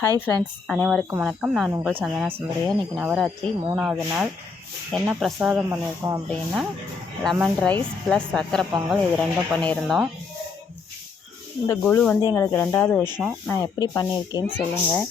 Hi friends, அனைவருக்கும் வணக்கம். நான் உங்கள் சந்தனா சுந்தரியா. இன்றைக்கி நவராத்திரி 3வது நாள். என்ன பிரசாதம் பண்ணியிருக்கோம் அப்படின்னா லெமன் ரைஸ் ப்ளஸ் சர்க்கரை பொங்கல், இது ரெண்டும் பண்ணியிருந்தோம். இந்த குழு எங்களுக்கு 2வது வருஷம். நான் எப்படி பண்ணியிருக்கேன்னு சொல்லுங்கள்.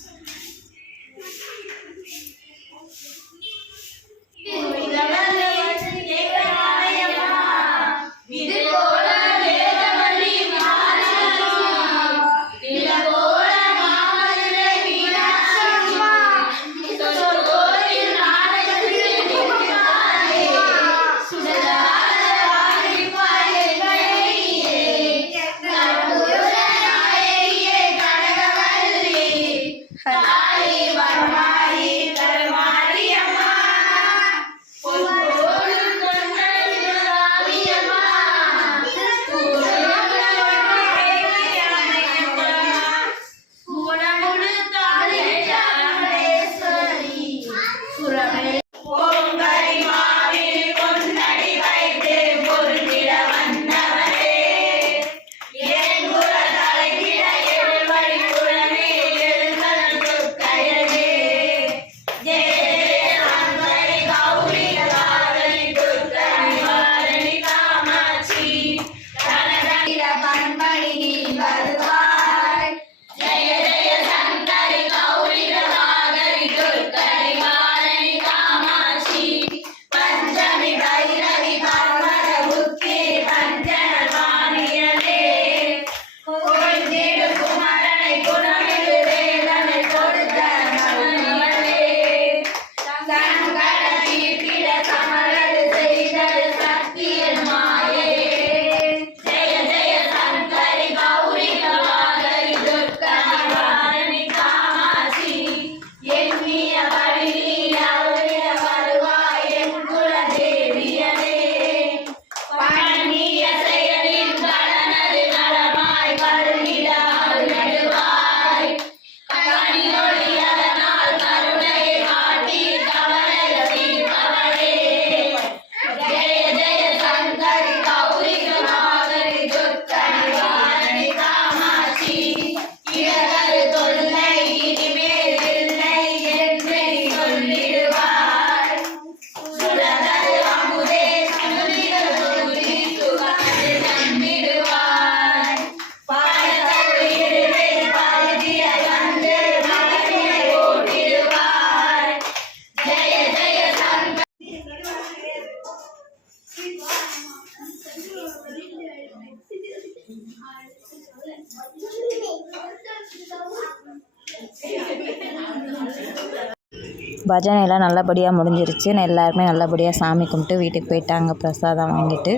பஜனையெல்லாம் நல்லபடியாக முடிஞ்சிருச்சு. எல்லாருமே நல்லபடியாக சாமி கும்பிட்டு வீட்டுக்கு போயிட்டாங்க பிரசாதம் வாங்கிட்டு.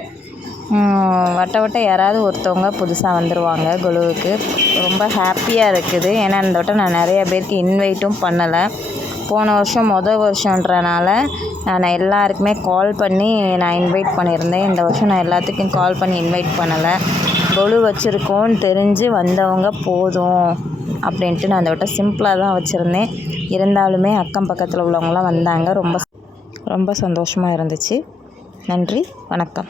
வட்ட யாராவது ஒருத்தவங்க புதுசாக வந்துடுவாங்க குழுவுக்கு. ரொம்ப ஹாப்பியாக இருக்குது. ஏன்னா இந்த வட்டம் நான் நிறைய பேருக்கு இன்வைட்டும் பண்ணலை. போன வருஷம் வருஷன்றனால நான் எல்லாருக்குமே கால் பண்ணி நான் இன்வைட் பண்ணியிருந்தேன். இந்த வருஷம் நான் எல்லாத்துக்கும் கால் பண்ணி இன்வைட் பண்ணலை. கொலு வச்சுருக்கோன்னு தெரிஞ்சு வந்தவங்க போதும் அப்படின்ட்டு நான் அந்த வட்டம் சிம்பிளாக தான் வச்சுருந்தேன். இருந்தாலுமே அக்கம் பக்கத்தில் உள்ளவங்களாம் வந்தாங்க. ரொம்ப சந்தோஷமாக இருந்துச்சு. நன்றி, வணக்கம்.